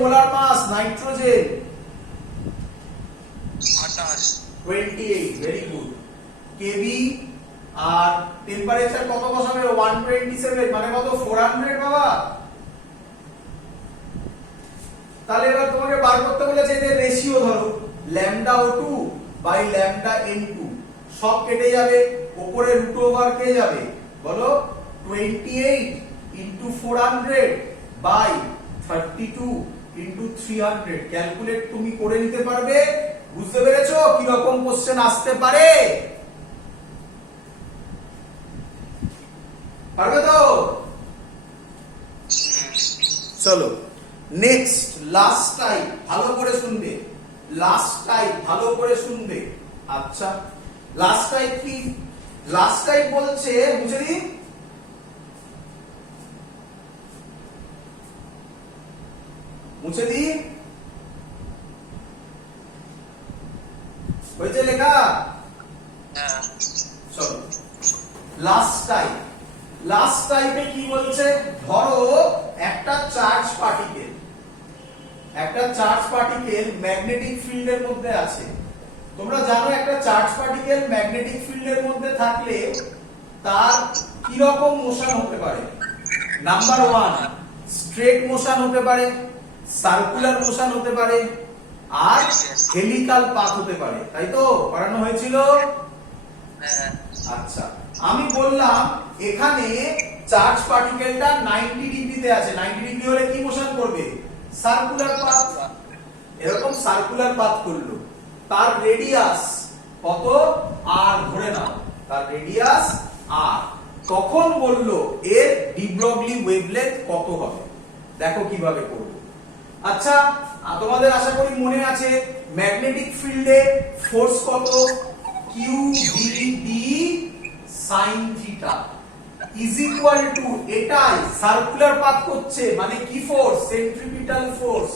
Molar mass nitrogen 28 28 very good কেবি আর temperature কত বসাবে 127 মানে কত 400 বাবা তাহলে এবার তোমাকে বার করতে বলেছে এদের রেশিও ধরো lambda O2 by lambda N2 সব কেটে যাবে উপরে রুট ওভার কে যাবে বলো 28 ইনটু 400 বাই 32 ইনটু 300 ক্যালকুলেট তুমি করে নিতে পারবে বুঝতে পেরেছো কি রকম কোশ্চেন আসতে পারে পারবে তো চলো নেক্সট লাস্ট টাইপ ভালো করে শুনবে লাস্ট টাইপ ভালো করে শুনবে আচ্ছা লাস্ট টাইপ কি লাস্ট টাইপ বলছে বুঝে দিন মুছে দিন হয়েছে লেখা চলো লাস্ট টাইপে কি বলছে ধরো একটা চার্জ পার্টিকেল ম্যাগনেটিক ফিল্ডের মধ্যে আছে তোমরা জানো একটা চার্জ পার্টিকেল ম্যাগনেটিক ফিল্ডের মধ্যে থাকলে তার কি রকম মোশন হতে পারে নাম্বার 1 স্ট্রেট মোশন হতে পারে সার্কুলার মোশন হতে পারে আর হেলিক্যাল পাথ হতে পারে তাই তো পড়ানো হয়েছিল আচ্ছা আমি বললাম এখানে চার্জ পার্টিকেলটা 90 ডিগ্রিতে আছে 90 ডিগ্রি হলে কি মোশন করবে সার্কুলার পাথ এরকম সার্কুলার পাথ করলো তার রেডিয়াস কত r ধরে নাও তার রেডিয়াস r তখন বলল এর ডি ব্রগলি ওয়েভলেন্থ কত হবে দেখো কিভাবে করব আচ্ছা তোমাদের আশা করি মনে আছে ম্যাগনেটিক ফিল্ডে ফোর্স কত QVD sin theta is equal to এটাই সার্কুলার পাথ করছে মানে কি force centripetal force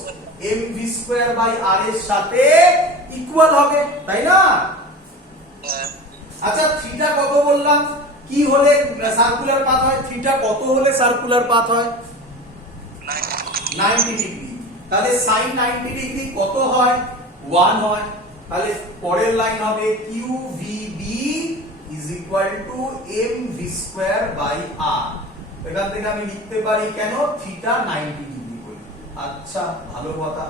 mv square by r এর সাথে ইকুয়াল হবে তাই না আচ্ছা থিটা কত বললাম কি হলে সার্কুলার পাথ হয় থিটা কত হলে সার্কুলার পাথ হয় 90 ডিগ্রি তাহলে sin 90 ডিগ্রি কত হয় 1 হয় তাহলে পরের লাইন হবে QVB is equal to mv square by r এখান থেকে আমি লিখতে পারি কেন থিটা 90 ডিগ্রি বলে আচ্ছা ভালো কথা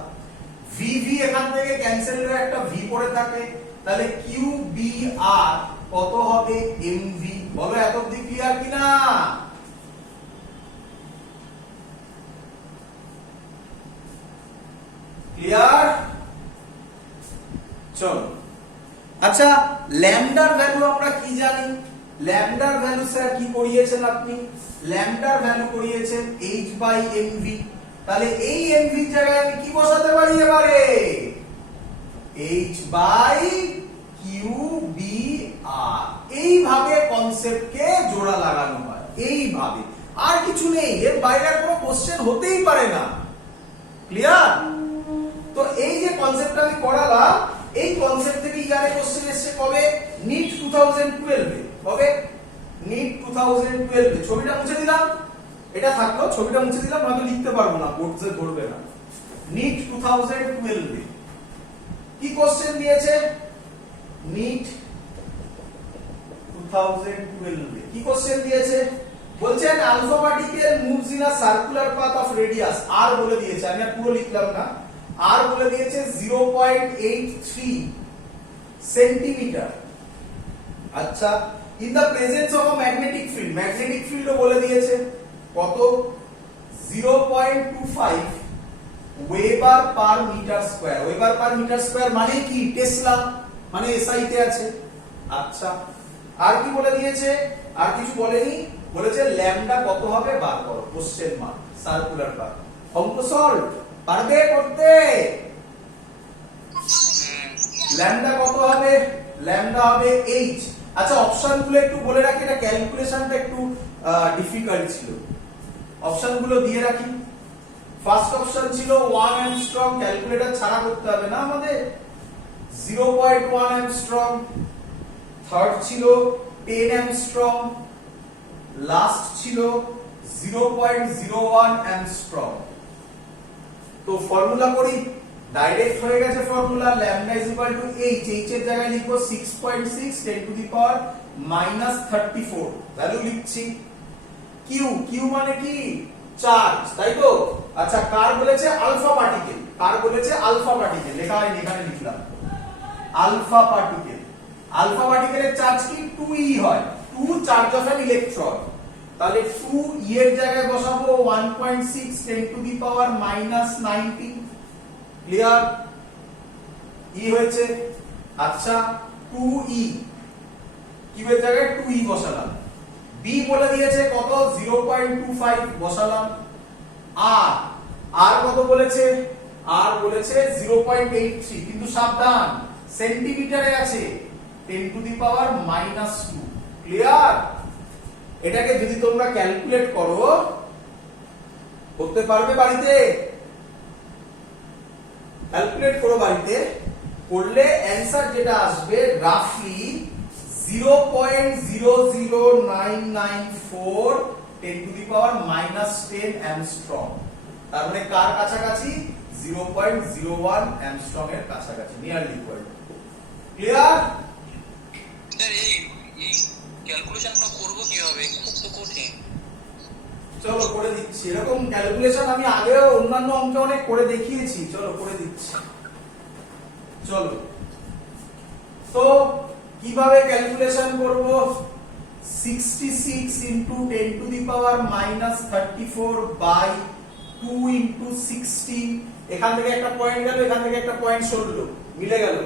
VV এখান থেকে ক্যান্সেল হয়ে একটা V পড়ে থাকে তাহলে QBR কত হবে mv বলো এত অবধি ক্লিয়ার কিনা ক্লিয়ার চলো আচ্ছা ল্যামডার ভ্যালু আমরা কি জানি ল্যামডার ভ্যালু স্যার কি করিয়েছেন আপনি ল্যামডার ভ্যালু করিয়েছেন h/mv তাহলে এই mv এর জায়গায় আমি কি বসাতে পারি এবারে h/qbr এইভাবে কনসেপ্টকে জোড়া লাগানো হয় এইভাবে আর কিছু নেই এর বাইরে কোনো কোশ্চেন হতেই পারে না ক্লিয়ার তো এই যে কনসেপ্টটা আমি করালাম এই কনসেপ্ট থেকে ইয়ারে কোশ্চেন এসেছে কবে নিট 2012 এ কবে নিট 2012 এ ছবিটা মুছে দিলাম এটা থাকলো ছবিটা মুছে দিলাম হয়তো লিখতে পারবো না বোর্ডে ধরবে না নিট 2012 এ কি কোশ্চেন দিয়েছে নিট 2012 এ কি কোশ্চেন দিয়েছে বলছেন alpha particle moves in a circular path of radius r বলে দিয়েছে আমি আর পুরো লিখলাম না r বলে দিয়েছে 0.83 সেন্টিমিটার আচ্ছা in the presence of a magnetic field ও বলে দিয়েছে কত 0.25 ওয়েবার পার মিটার স্কয়ার মানে কি টেসলা মানে এসআই তে আছে আচ্ছা আর কি বলে দিয়েছে আর কিছু বলেনি বলেছে ল্যামডা কত হবে বার করো কোশ্চেন মার্ক সার্কুলার পাথ অঙ্ক সলভ পারবে করতে ল্যামডা কত হবে ল্যামডা হবে h আচ্ছা অপশনগুলো একটু বলে রাখি এটা ক্যালকুলেশনটা একটু ডিফিকাল্ট ছিল অপশনগুলো দিয়ে রাখি ফার্স্ট অপশন ছিল 1 অ্যাংস্ট্রম ক্যালকুলেটর ছাড়া করতে হবে না আমাদের 0.1 অ্যাংস্ট্রম থার্ড ছিল 10 অ্যাংস্ট্রম লাস্ট ছিল 0.01 অ্যাংস্ট্রম তো ফর্মুলা করি, ডাইরেক্ট হয়ে গেছে formula, lambda is equal two H, H এর জায়গায় লিখবো 6.6 10 টু দি পাওয়ার -34, ভ্যালু লিখছি। কিউ, কিউ মানে কি? চার্জ, তাই তো? আচ্ছা, কার বলেছে? আলফা পার্টিকেল, কার বলেছে? আলফা পার্টিকেল, লেখা হয় এখানে লিখলাম আলফা পার্টিকেল। আলফা পার্টিকেলের চার্জ কি? 2e হয়, 2 চার্জ অফ অ্যান ইলেকট্রন। তাহলে 2e এর জায়গায় বসাবো 1.6 10 টু দি পাওয়ার -19, ক্লিয়ার? ই হয়েছে। আচ্ছা, 2e, কিউ এর জায়গায় 2e বসালাম। বি বলে দিয়েছে কত? 0.25 বসালাম। আর আর কত বলেছে? আর বলেছে 0.83, কিন্তু সাবধান, সেন্টিমিটারে আছে, 10 টু দি পাওয়ার -2, ক্লিয়ার? এটাকে যদি তোমরা ক্যালকুলেট করো, করতে পারবে বাড়িতে? ক্যালকুলেট করো বাড়িতে, করলে অ্যানসার যেটা আসবে রাফলি 0.00994 10 টু দি পাওয়ার -10 অ্যামস্ট্রং। তার মানে কার কাছাকাছি? 0.01 অ্যামস্ট্রং এর কাছাকাছি, nearly equal to. Clear? Sir এই ক্যালকুলেশনটা করব কিভাবে? খুব তো কঠিন। চলো করে দিচ্ছি, এরকম ক্যালকুলেশন আমি আগেও অন্যান্য অঙ্কে অনেক করে দেখিয়েছি, চলো করে দিচ্ছি। চলো, তো কিভাবে ক্যালকুলেশন করব? 66 into 10 to the power -34 by 2 into 16, এখান থেকে একটা পয়েন্ট গেল, এখান থেকে একটা পয়েন্ট সরলো, মিলে গেল,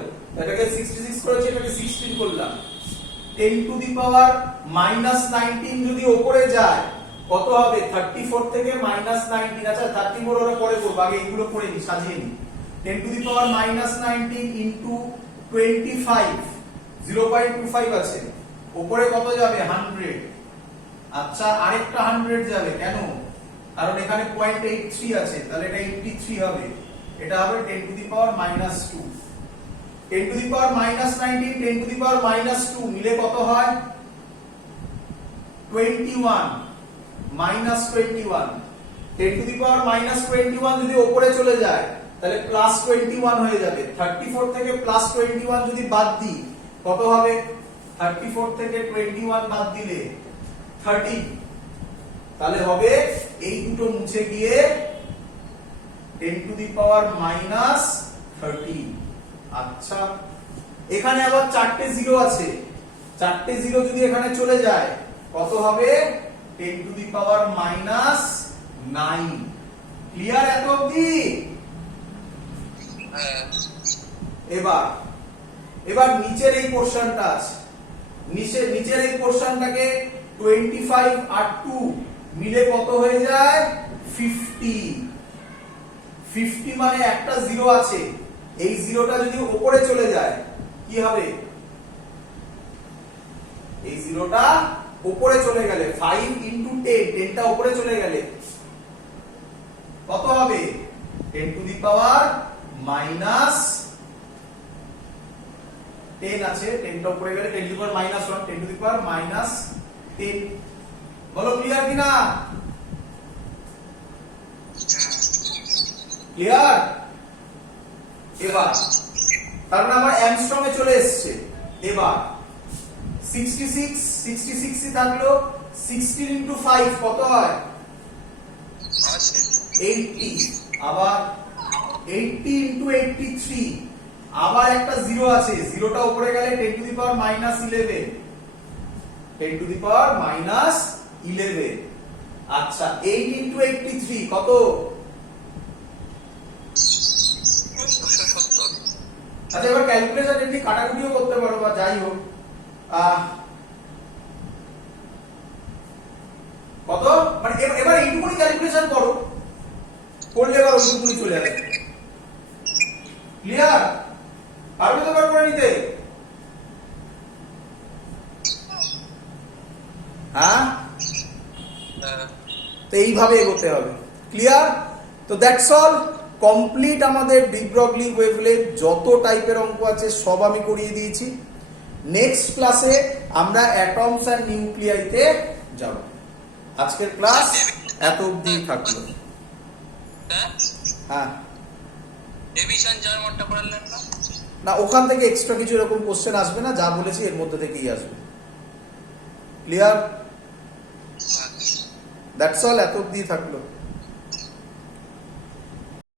এটাকে 66 করেছি, এটাকে 16 করলাম। 10 টু দি পাওয়ার -19 যদি উপরে যায় কত হবে? 34 থেকে -19, আচ্ছা 34 ওরা পরে করব, আগে এগুলো করে নি, সাজিয়ে নি। 10 টু দি পাওয়ার -19 ইনটু 25, 0.25 আছে, উপরে কত যাবে? 100। আচ্ছা, আরেকটা 100 যাবে, কেন? কারণ এখানে 0.83 আছে, তাহলে এটা 83 হবে, এটা হবে 10 to the power -2। 10 to the power -19 10 to the power -2 মিলে কত হয়? 21, -21। 10 টু দি পাওয়ার -21 যদি উপরে চলে যায় তাহলে +21 হয়ে যাবে। 34 থেকে +21 যদি বাদ দিই কত হবে? 34 থেকে 21 বাদ দিলে 30, তাহলে হবে এই দুটো মুছে গিয়ে 10 টু দি পাওয়ার -30। আচ্ছা, এখানে আবার চারটে জিরো আছে, চারটে জিরো যদি এখানে চলে যায় কত হবে? 10 টু দি পাওয়ার -9। ক্লিয়ার এত অবধি? এবার নিচের এই পোরশনটা আছে, নিচের এই পোরশনটাকে 25 আর 2 মিলে কত হয়ে যায়? 50। 50 মানে একটা জিরো আছে, এই জিরোটা যদি উপরে চলে যায় কি হবে? এই জিরোটা উপরে চলে গেলে 5 ইনটু 10, 10টা উপরে চলে গেলে কত হবে? 10 টু দি পাওয়ার -10 আছে, 10টা উপরে গেলে 10 to the power -1, 10 to the পাওয়ার -10। বলো ক্লিয়ার কিনা? ক্লিয়ার? এবার তার মানে আমার অ্যামস্ট্রং এ চলে এসেছে। এবার 66 থাকলো, 16 ইনটু 5 কত হয়? 80। আবার 80 ইনটু 83, আবার একটা জিরো আছে, জিরোটা উপরে গেলে 10 to the power -11, 10 to the পাওয়ার -11। আচ্ছা, 8 ইনটু 83 কত? 270। আচ্ছা, এবার ক্যালকুলেশন এমনি কাটাকুটিও করতে পারো বা যাই হোক, কত মানে এবার এইটুকুনি ক্যালকুলেশন করো, করলে এবার ওইটুকুনি চলে আসবে। ক্লিয়ার? পারবে তো করে নিতে? হ্যাঁ, তো এইভাবে এগোতে হবে। ক্লিয়ার? তো দ্যাটস অল, কমপ্লিট আমাদের ডি ব্রগলি ওয়েভলেন্থ যত টাইপের অঙ্ক আছে সব আমি করিয়ে দিয়েছি। নেক্সট ক্লাসে আমরা অ্যাটমস এন্ড নিউক্লিয়াইতে যাব। আজকের ক্লাস এত অবধি থাকলো। হ্যাঁ। ডেভিশন জার্মানটা পড়ালেন না? না, ওখান থেকে এক্সট্রা কিছু এরকম কোশ্চেন আসবে না, যা বলেছি এর মধ্যে থেকেই আসবে। ক্লিয়ার? দ্যাটস অল, এত অব্দি থাকলো।